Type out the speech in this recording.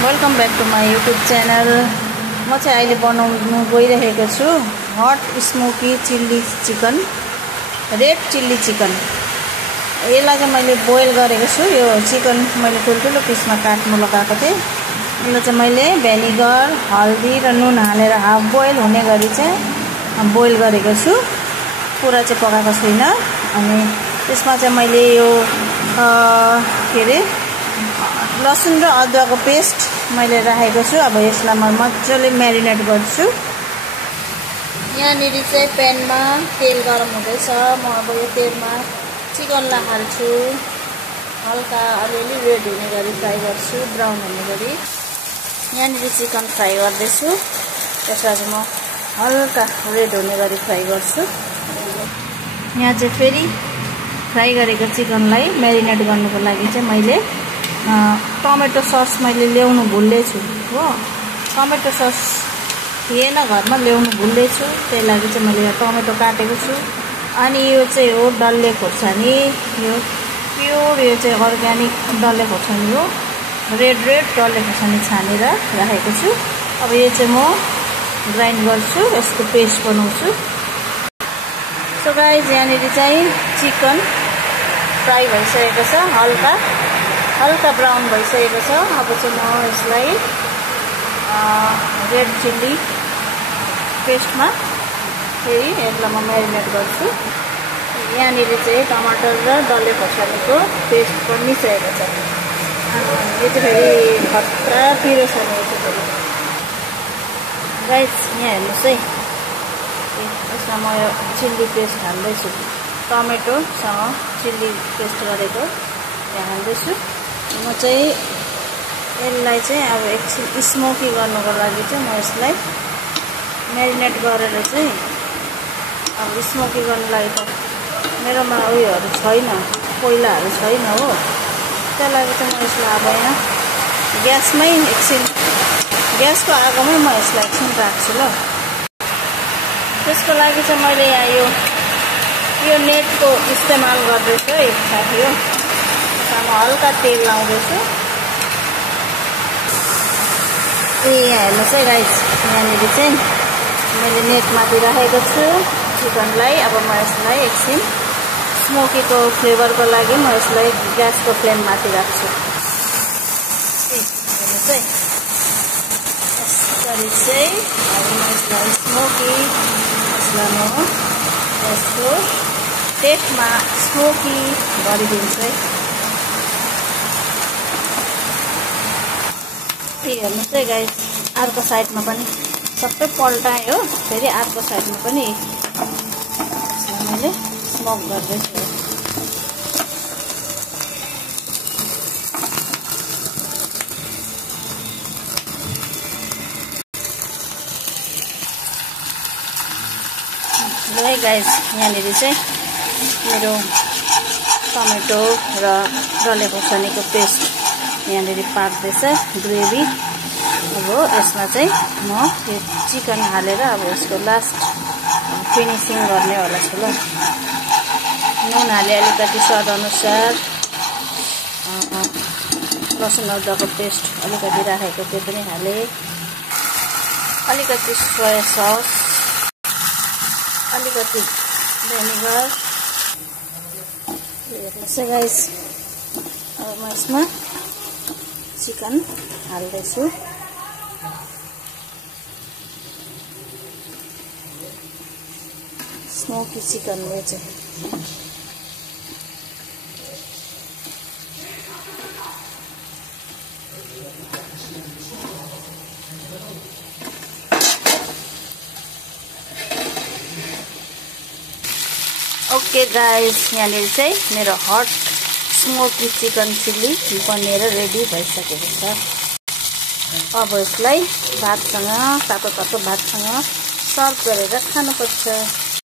Welcome back to my YouTube channel. म चाहिँ अहिले बनाउनु गइरहेको छु hot smoky chilli chicken, red chilli chicken. यसलाई चाहिँ मैले बोइल गरेको छु। यो चिकन मैले ठुल्ठुलो पिसमा काट्नु लगाएको थिएँ। यसलाई चाहिँ मैले भेनिगर, हल्दी र नुन हालेर हाफ बोइल हुने गरी चाहिँ बोइल गरेको छु। पुरा चाहिँ पकाएको छुइनँ। अनि त्यसमा चाहिँ मैले यो के अरे लसुन र अदुवाको पेस्ट मैले राखेको छु। अब यसलाई म मजाले म्यारिनेट गर्छु। यहाँनिर चाहिँ प्यानमा तेल गरम हुँदैछ। म अब यो तेलमा चिकनलाई हाल्छु। हल्का अलिअलि रेड हुने गरी फ्राई गर्छु, ब्राउन हुने गरी। यहाँनिर चिकन फ्राई गर्दैछु। त्यसलाई चाहिँ म हल्का रेड हुने गरी फ्राई गर्छु। यहाँ चाहिँ फेरि फ्राई गरेको चिकनलाई म्यारिनेट गर्नुको लागि चाहिँ मैले टमेटो सस मैले ल्याउनु भुल्दैछु हो। टमेटो सस थिएन घरमा, ल्याउनु भुल्दैछु। त्यही लागि चाहिँ मैले यहाँ टमेटो काटेको छु। अनि यो चाहिँ हो डल्ले खोर्सानी। यो प्योर, यो चाहिँ अर्ग्यानिक डल्ले खोर्सानी हो। रेड डल्ले खोर्सानी छानेर राखेको छु। अब यो चाहिँ म ग्राइन्ड गर्छु, यसको पेस्ट बनाउँछु। सो गाइस, यहाँनिर चाहिँ चिकन फ्राई भइसकेको छ, हल्का ब्राउन भइसकेको छ। अब चाहिँ म यसलाई रेड चिल्ली पेस्टमा फेरि यसलाई म म्यारिनेट गर्छु। यहाँनिर चाहिँ टमाटर र डल्ले खोर्सानीको पेस्ट बनिसकेको छ। यो चाहिँ फेरि खतरा पिरो छ नि। यो चाहिँ फेरि गाइस यहाँ हेर्नुहोस् है, यसमा म यो चिल्ली पेस्ट हाल्दैछु। टमेटोसँग चिल्ली पेस्ट गरेको यहाँ हाल्दैछु। म चाहिँ यसलाई चाहिँ अब एकछिन स्मोकी गर्नुको लागि चाहिँ म यसलाई म्यारिनेट गरेर चाहिँ अब स्मोकी गर्नु लागि त मेरोमा उयोहरू छैन, कोइलाहरू छैन हो। त्यही लागि चाहिँ म यसलाई अब यहाँ ग्यासमै एकछिन, ग्यासको आगोमै म यसलाई एकछिन राख्छु ल। त्यसको लागि चाहिँ मैले यहाँ यो नेटको इस्तेमाल गर्दैछु है साथी हो। त्यसमा म हल्का तेल लाउँदैछु। यहाँ हेर्नुहोस् है गाइस, यहाँनिर चाहिँ मैले नेटमाथि राखेको छु चिकनलाई। अब म यसलाई एकछिन स्मोकीको फ्लेभरको लागि म यसलाई ग्यासको फ्लेममाथि राख्छु। हेर्नुहोस् है, यसरी चाहिँ अब म यसलाई स्मोकी, यसलाई म यसको टेस्टमा स्मोकी गरिदिन्छु है। हेर्नुहोस् है गाइस, अर्को साइडमा पनि सबै पल्टाएँ हो। फेरि अर्को साइडमा पनि यसलाई मैले स्मोक गर्दैछु। है गाइस, यहाँनिर चाहिँ मेरो टमेटो र डल्ले खोर्सानीको पेस्ट यहाँनिर पाक्दैछ ग्रेभी। अब यसमा चाहिँ म यो चिकन हालेर अब यसको लास्ट फिनिसिङ गर्ने होला छु ल। नुन हाले अलिकति स्वाद अनुसार, लसुन अदुवाको पेस्ट अलिकति राखेको त्यो पनि हाले, अलिकति सोया सस, अलिकति भेनिगर। हेर्नुहोस् गाइस, अब म यसमा चिकन हाल्दैछु। स्मोकी चिकन यो चाहिँ। ओके गाइस, यहाँनिर चाहिँ मेरो हट स्मोकी चिकन चिल्ली बनेर रेडी भइसकेको छ। अब यसलाई भातसँग, तातो भातसँग सर्भ गरेर खानुपर्छ।